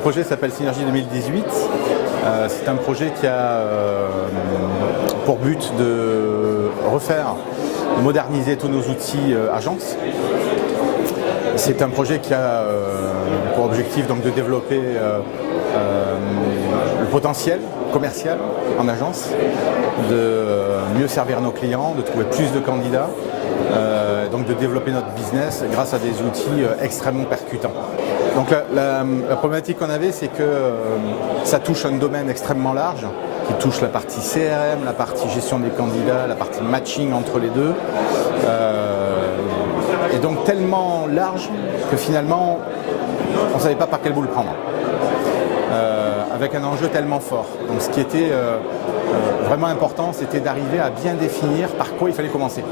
projet s'appelle Synergie 2018. C'est un projet qui a pour but de refaire, de moderniser tous nos outils agences. C'est un projet qui a pour objectif donc, de développer le potentiel commercial en agence, de mieux servir nos clients, de trouver plus de candidats, donc de développer notre business grâce à des outils extrêmement percutants. Donc la problématique qu'on avait, c'est que ça touche un domaine extrêmement large, qui touche la partie CRM, la partie gestion des candidats, la partie matching entre les deux. Et donc tellement large que finalement, on ne savait pas par quel bout le prendre. Avec un enjeu tellement fort. Donc ce qui était vraiment important, c'était d'arriver à bien définir par quoi il fallait commencer.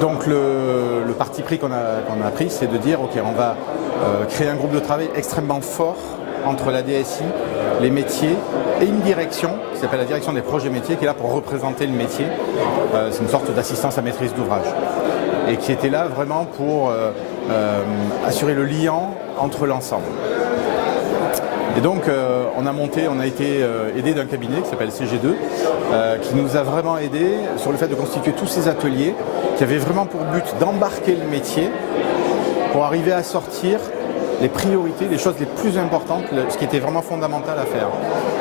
Donc le parti pris qu'on a pris, c'est de dire, ok, on va créer un groupe de travail extrêmement fort entre la DSI, les métiers et une direction qui s'appelle la direction des projets métiers, qui est là pour représenter le métier. C'est une sorte d'assistance à maîtrise d'ouvrage. Et qui était là vraiment pour assurer le lien entre l'ensemble. Et donc on a été aidé d'un cabinet qui s'appelle CG2, qui nous a vraiment aidé sur le fait de constituer tous ces ateliers qui avaient vraiment pour but d'embarquer le métier pour arriver à sortir les priorités, les choses les plus importantes, ce qui était vraiment fondamental à faire.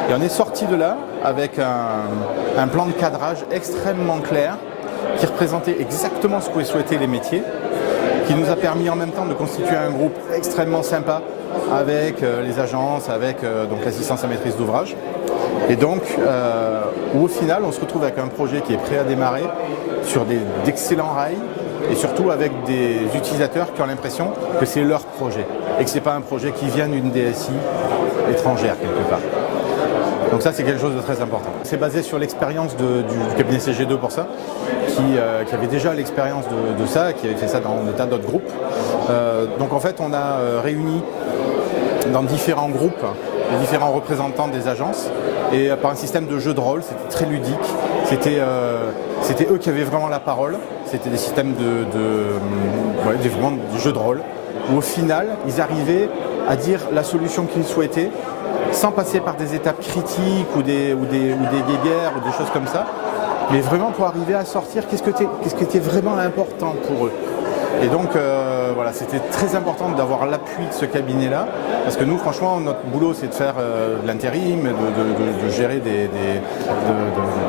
Et on est sorti de là avec un plan de cadrage extrêmement clair qui représentait exactement ce que souhaitaient les métiers, qui nous a permis en même temps de constituer un groupe extrêmement sympa avec les agences, avec donc l'assistance à maîtrise d'ouvrage. Et donc, où au final, on se retrouve avec un projet qui est prêt à démarrer sur d'excellents rails et surtout avec des utilisateurs qui ont l'impression que c'est leur projet et que ce n'est pas un projet qui vient d'une DSI étrangère quelque part. Donc ça, c'est quelque chose de très important. C'est basé sur l'expérience du cabinet CG2 pour ça, qui avait déjà l'expérience de ça, qui avait fait ça dans des tas d'autres groupes. Donc en fait, on a réuni dans différents groupes les différents représentants des agences et par un système de jeu de rôle, c'était très ludique. C'était eux qui avaient vraiment la parole, c'était des systèmes vraiment de jeu de rôle, où au final, ils arrivaient à dire la solution qu'ils souhaitaient, sans passer par des étapes critiques ou des guéguerres ou des choses comme ça, mais vraiment pour arriver à sortir qu'est-ce qui était vraiment important pour eux. Et donc voilà, c'était très important d'avoir l'appui de ce cabinet-là, parce que nous, franchement, notre boulot, c'est de faire de l'intérim, de gérer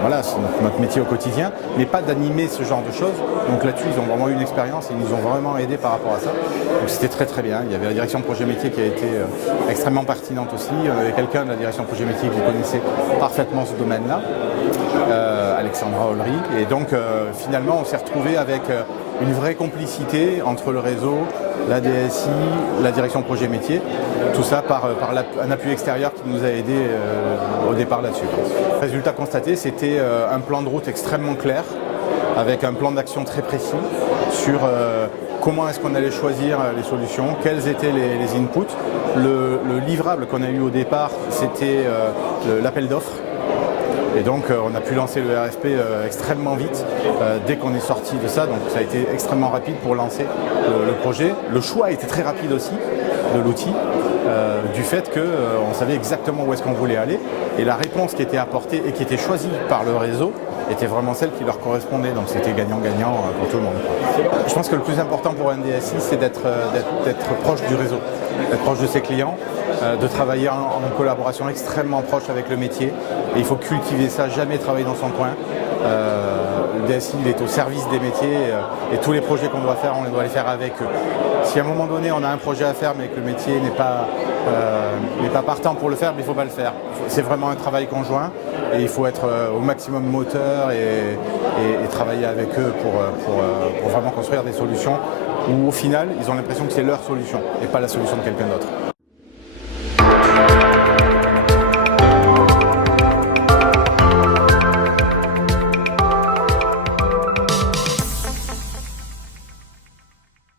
voilà, c'est notre métier au quotidien, mais pas d'animer ce genre de choses. Donc là-dessus, ils ont vraiment eu une expérience et ils nous ont vraiment aidés par rapport à ça. Donc c'était très très bien. Il y avait la direction de projet métier qui a été extrêmement pertinente aussi. On avait quelqu'un de la direction de projet métier qui connaissait parfaitement ce domaine-là, Alexandra Olry. Et donc finalement, on s'est retrouvé avec une vraie complicité entre le réseau, la DSI, la direction de projet métier, tout ça par un appui extérieur qui nous a aidés au départ là-dessus. Le résultat constaté, c'était un plan de route extrêmement clair, avec un plan d'action très précis sur comment est-ce qu'on allait choisir les solutions, quels étaient les inputs. Le livrable qu'on a eu au départ, c'était l'appel d'offres. Et donc on a pu lancer le RFP extrêmement vite dès qu'on est sorti de ça, donc ça a été extrêmement rapide pour lancer le projet. Le choix a été très rapide aussi de l'outil, du fait qu'on savait exactement où est-ce qu'on voulait aller et la réponse qui était apportée et qui était choisie par le réseau était vraiment celle qui leur correspondait, donc c'était gagnant-gagnant pour tout le monde. Je pense que le plus important pour un DSI, c'est d'être proche du réseau, d'être proche de ses clients, de travailler en collaboration extrêmement proche avec le métier. Et il faut cultiver ça, jamais travailler dans son coin. Le DSI, il est au service des métiers et tous les projets qu'on doit faire, on doit les faire avec eux. Si à un moment donné, on a un projet à faire mais que le métier n'est pas partant pour le faire, mais il ne faut pas le faire. C'est vraiment un travail conjoint et il faut être au maximum moteur et travailler avec eux pour vraiment construire des solutions où au final, ils ont l'impression que c'est leur solution et pas la solution de quelqu'un d'autre.